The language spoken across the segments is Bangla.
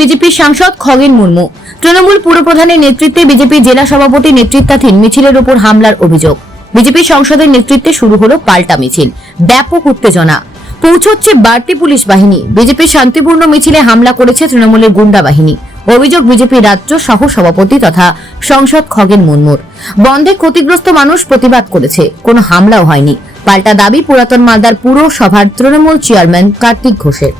বিজেপির সাংসদ খগেন মুর্মু। তৃণমূল পুরপ্রধানের নেতৃত্বে বিজেপি জেলা সভাপতি নেতৃত্বাধীন মিছিলের উপর হামলার অভিযোগ। বিজেপি সংসদের নেতৃত্বে শুরু হলো পাল্টা মিছিল। ব্যাপক উত্তেজনা। পৌঁছচ্ছে বাড়তি পুলিশ বাহিনী। বিজেপির শান্তিপূর্ণ মিছিলে হামলা করেছে তৃণমূলের গুন্ডা বাহিনী। অভিযোগ বিজেপি রাজ্য সহ সভাপতি তথা সংসদ খগেন মুর্মুর। বন্ধে ক্ষতিগ্রস্ত মানুষ প্রতিবাদ করেছে। কোনো হামলাও হয়নি। পাল্টা দাবি পুরাতন মালদার পুরসভার তৃণমূল চেয়ারম্যান কার্তিক ঘোষের।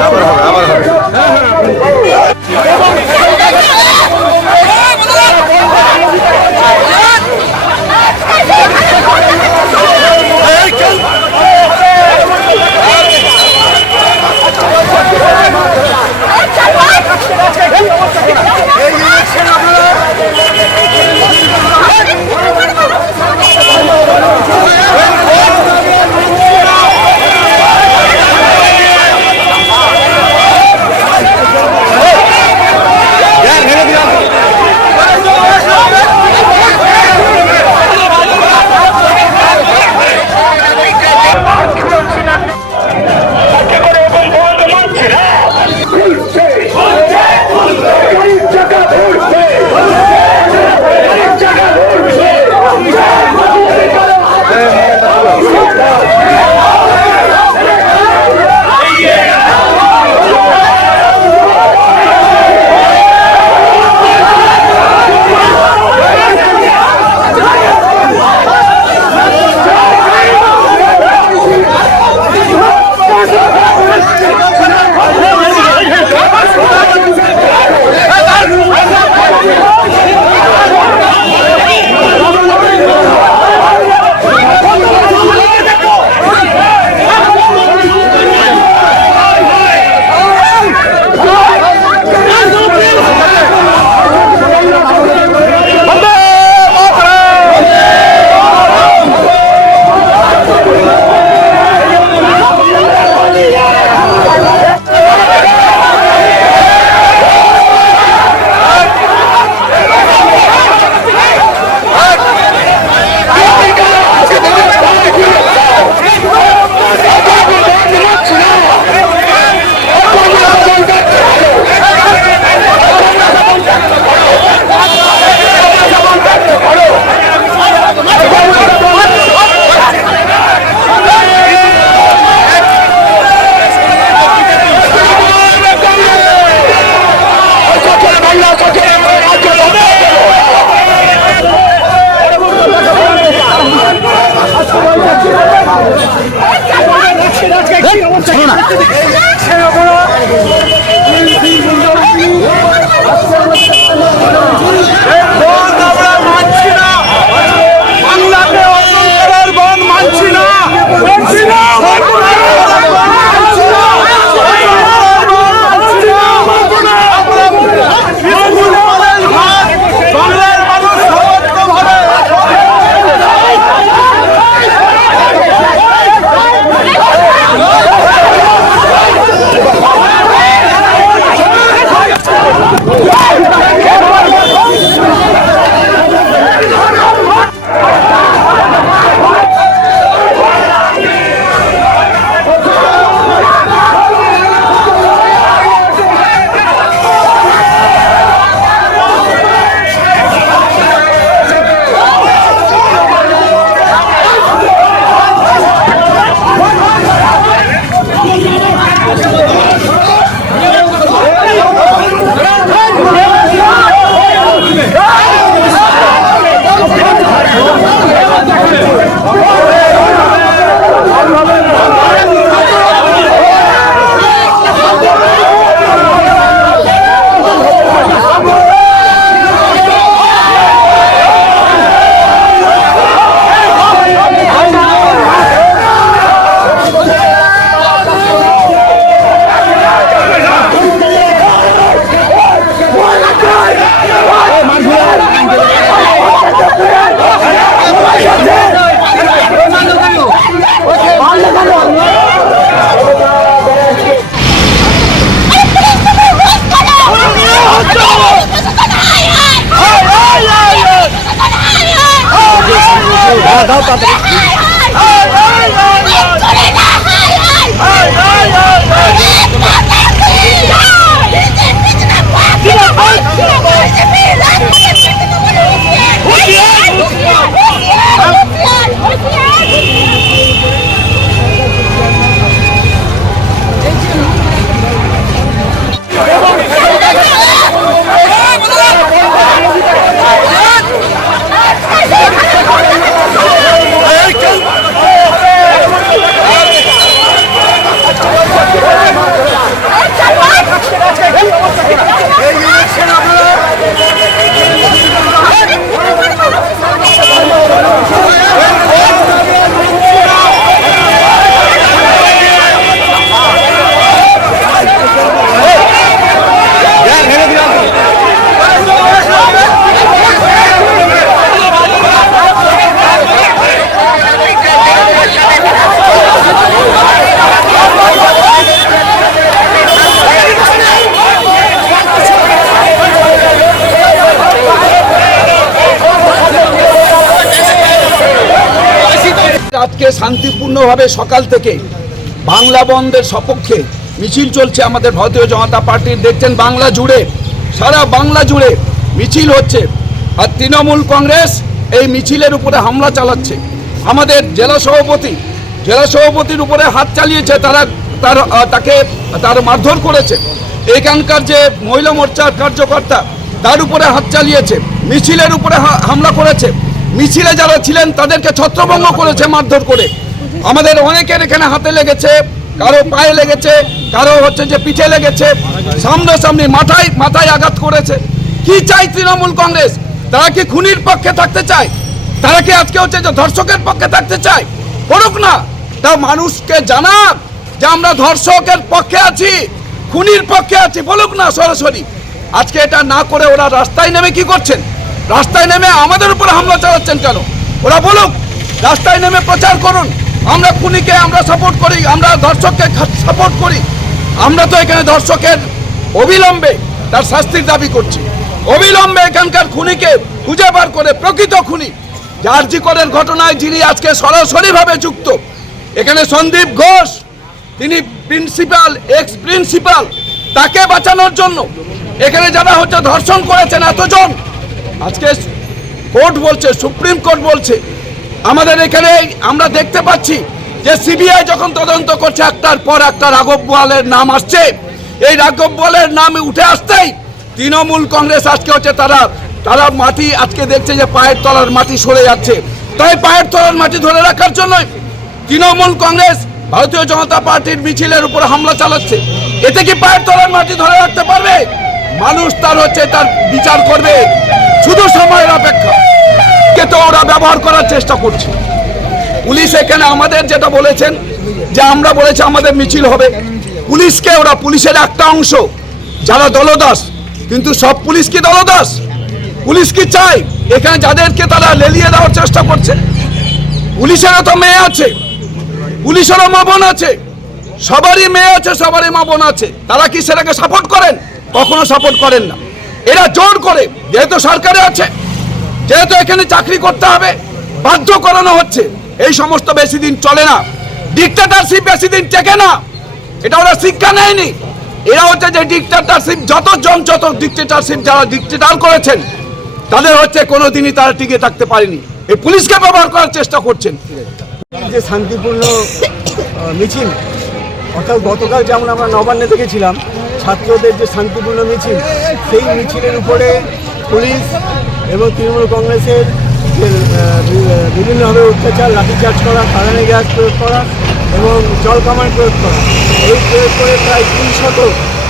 আবার হবে আবার হবে। বন্ধ আজকে শান্তিপূর্ণভাবে সকাল থেকে বাংলা বন্ধের সপক্ষে মিছিল চলছে আমাদের ভারতীয় জনতা পার্টির। দেখছেন বাংলা জুড়ে, সারা বাংলা জুড়ে মিছিল হচ্ছে। আর তৃণমূল কংগ্রেস এই মিছিলের উপরে হামলা চালাচ্ছে। আমাদের জেলা সভাপতি, জেলা সভাপতির উপরে হাত চালিয়েছে, তারা, তার, তাকে, তার মারধর করেছে। এখানকার যে মহিলা মোর্চার কার্যকর্তা, তার উপরে হাত চালিয়েছে, মিছিলের উপরে হামলা করেছে। মিছিলে যারা ছিলেন, তাদেরকে ছত্রভঙ্গ করেছে, মারধর করে। আমাদের অনেকের এখানে হাতে লেগেছে, কারও পায়ে লেগেছে, কারও হচ্ছে যে পিঠে লেগেছে, সামনাসামনি মাথায় মাথায় আঘাত করেছে। কি চাই তৃণমূল কংগ্রেস? তারা কি খুনির পক্ষে থাকতে চায়? তারা কি আজকে হচ্ছে যে ধর্ষকের পক্ষে থাকতে চায়? করুক না। তা মানুষকে জানাক যে আমরা ধর্ষকের পক্ষে আছি, খুনির পক্ষে আছি। বলুক না সরাসরি। আজকে এটা না করে ওরা রাস্তায় নেমে কি করছেন? রাস্তায় নেমে আমাদের উপর হামলা চালাচ্ছেন কেন? ওরা বলুক, রাস্তায় নেমে প্রচার করুন। আমরা খুনিকে আমরা সাপোর্ট করি, আমরা ধর্ষককে সাপোর্ট করি। আমরা তো এখানে ধর্ষকের অবিলম্বে তার শাস্তির দাবি করছি। অবিলম্বে এখানকার খুনিকে খুঁজে বার করে প্রকৃত খুনি জার্জিকরের ঘটনায় যিনি আজকে সরাসরিভাবে যুক্ত। এখানে সন্দীপ ঘোষ, তিনি প্রিন্সিপাল এক্স প্রিন্সিপাল তাকে বাঁচানোর জন্য। এখানে যারা হচ্ছে ধর্ষণ করেছেন এতজন আজকে কোর্ট বলছে, সুপ্রিম কোর্ট বলছে। আমাদের এখানে আমরা দেখতে পাচ্ছি যে সিবিআই যখন তদন্ত করছে, একটার পর একটা রাঘব বোয়ালের নাম আসছে। এই রাঘব বোয়ালের নাম উঠে আসতেই তৃণমূল কংগ্রেস আজকে হচ্ছে তারা তারা মাটি আজকে দেখছে যে পায়ের তলার মাটি সরে যাচ্ছে। তাই পায়ের তলার মাটি ধরে রাখার জন্য তৃণমূল কংগ্রেস ভারতীয় জনতা পার্টির মিছিলের উপর হামলা চালাচ্ছে। এতে কি পায়ের তলার মাটি ধরে রাখতে পারবে? মানুষ তার হচ্ছে তার বিচার করবে। শুধু সময়ের অপেক্ষা। তো ওরা ব্যবহার করার চেষ্টা করছে। পুলিশ এখানে আমাদের যেটা বলেছেন, যে আমরা বলেছি আমাদের মিছিল হবে। পুলিশকে ওরা পুলিশের একটা অংশ। যারা দলদাস, কিন্তু সব পুলিশ কি দলদাস? পুলিশ কি চাই এখানে যাদেরকে তারা লেলিয়ে দেওয়ার চেষ্টা করছে। পুলিশেরও তো মেয়ে আছে। পুলিশেরও মা আছে। সবারই মেয়ে আছে, সবারই মা আছে। তারা কি সেটাকে সাপোর্ট করেন? কখনো সাপোর্ট করেন না। এরা জোর করে যেহেতু সরকারে আছে, যেহেতু এখানে চাকরি করতে হবে বাধ্য করানো হচ্ছে। এই সমস্ত বেশি দিন চলে না। ডিক্টেটারশিপ বেশি দিন টেকে না। এটা ওরা শিক্ষা নেয়নি। এরা হচ্ছে যে ডিক্টেটারশিপ যতজন যত ডিক্টেটারশিপ যারা ডিক্টেটার করেছেন, তাদের হচ্ছে কোনোদিনই তারা টিকে থাকতে পারেনি। এই পুলিশকে ব্যবহার করার চেষ্টা করছেন। যে শান্তিপূর্ণ মিছিল, অর্থাৎ গতকাল যেমন আমরা নবান্নে দেখেছিলাম, ছাত্রদের যে শান্তিপূর্ণ মিছিল, সেই মিছিলের উপরে পুলিশ এবং তৃণমূল কংগ্রেসের বিভিন্নভাবে অত্যাচার, লাঠিচার্জ করা কারানে গ্যাস প্রয়োগ করা এবং জল কামান প্রয়োগ করা, এই প্রয়োগ করে প্রায় তিন শত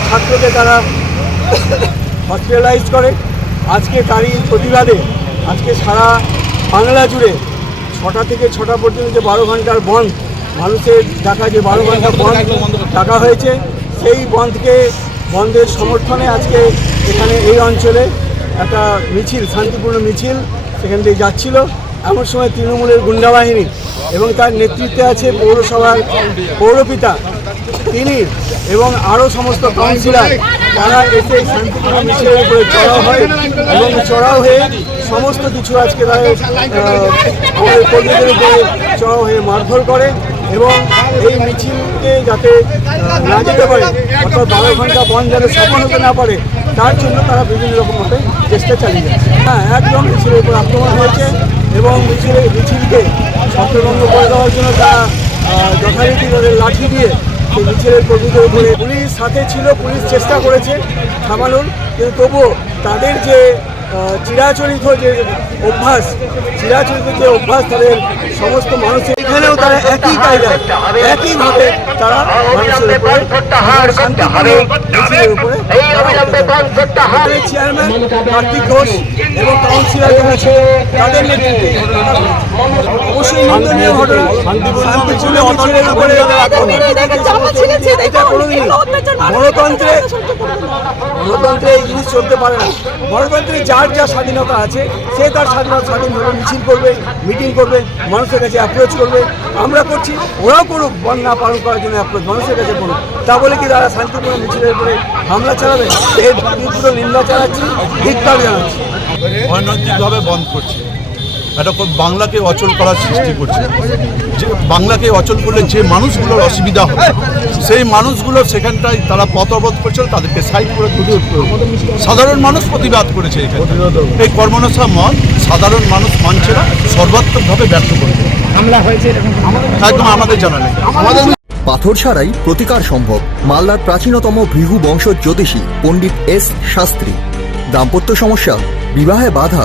ছাত্রকে তারা হসপিটালাইজ করে। আজকে তারই প্রতিবাদে, আজকে সারা বাংলা জুড়ে ছটা থেকে ছটা পর্যন্ত যে বারো ঘণ্টার বন্ধ, মানুষের ডাকা যে বারো ঘণ্টা বন্ধ ডাকা হয়েছে, সেই বন্ধকে, বন্ধের সমর্থনে আজকে এখানে এই অঞ্চলে একটা মিছিল, শান্তিপূর্ণ মিছিল সেখান দিয়ে যাচ্ছিল। এমন সময় তৃণমূলের গুন্ডা বাহিনী এবং তার নেতৃত্বে আছে পৌরসভার পৌরপিতা। তিনি এবং আরও সমস্ত কাউন্সিলর, তারা এসে শান্তিপূর্ণ মিছিলের উপরে চড়াও হয় এবং চড়াও হয়ে সমস্ত কিছু আজকে তাদের কর্মীদের উপরে চড়াও হয়ে মারধর করে এবং এই মিছিলকে যাতে না যেতে পারে অর্থাৎ বারো ঘণ্টা বন্ধ যাতে সফল হতে না পারে, তার জন্য তারা বিভিন্ন রকমভাবে চেষ্টা চালিয়ে যাচ্ছে। হ্যাঁ একদম মিছিলের উপর আক্রমণ হয়েছে এবং মিছিলে মিছিলকে ছত্রভঙ্গ করে দেওয়ার জন্য তারা যথারীতি তাদের লাঠি দিয়ে সেই মিছিলের কর্মীদের উপরে পুলিশ সাথে ছিল, পুলিশ চেষ্টা করেছে থামানোর, কিন্তু তবুও তাদের যে চিরাচরিত যে অভ্যাস চিরাচরিত যে অভ্যাস তাদের সমস্ত মানুষের এখানেও তারা একই কায়দায় একইভাবে তারা মানুষের উপরে উপরে চেয়ারম্যান কার্তিক ঘোষ এবং কাউন্সিলর যারা ছিল তাদের নেতৃত্বে অবশ্যই নিন্দনীয় ঘটনা। শান্তিপূর্ণ মিছিলের উপরে এটা গণতন্ত্রে গণতন্ত্রে এই জিনিস চলতে পারে না। গণতন্ত্রে যার যা স্বাধীনতা আছে, সে তার স্বাধীনতা স্বাধীনভাবে মিছিল করবে মিটিং করবে, মানুষের কাছে অ্যাপ্রোচ করবে। আমরা করছি, ওরাও করুক বন্ধ না পালন করার জন্য অ্যাপ্রোচ মানুষের কাছে করুক। তা বলে কি তারা শান্তিপূর্ণ মিছিলের উপরে হামলা চালাবে? এর নিন্দা চালাচ্ছি, ধিক্কার জানাচ্ছি। বন্ধ করছে। একটা খুব বাংলাকে অচল করার সৃষ্টি করছে। যে বাংলাকে অচল করলে যে মানুষগুলোর অসুবিধা হবে সেই মানুষগুলো সেখানটায় তারা পথ অবরোধ করছিল তাদেরকে সাইড করে তুলে সাধারণ মানুষ প্রতিবাদ করেছে এখানে এই কর্মনাশা মত সাধারণ মানুষ মানছে না সর্বাত্মকভাবে ব্যর্থ করেছে একদম আমাদের জানা নেই। আমাদের পাথর ছাড়াই প্রতিকার সম্ভব। মালদার প্রাচীনতম ভৃহু বংশ জ্যোতিষী পণ্ডিত এস শাস্ত্রী। দাম্পত্য সমস্যা বিবাহে বাধা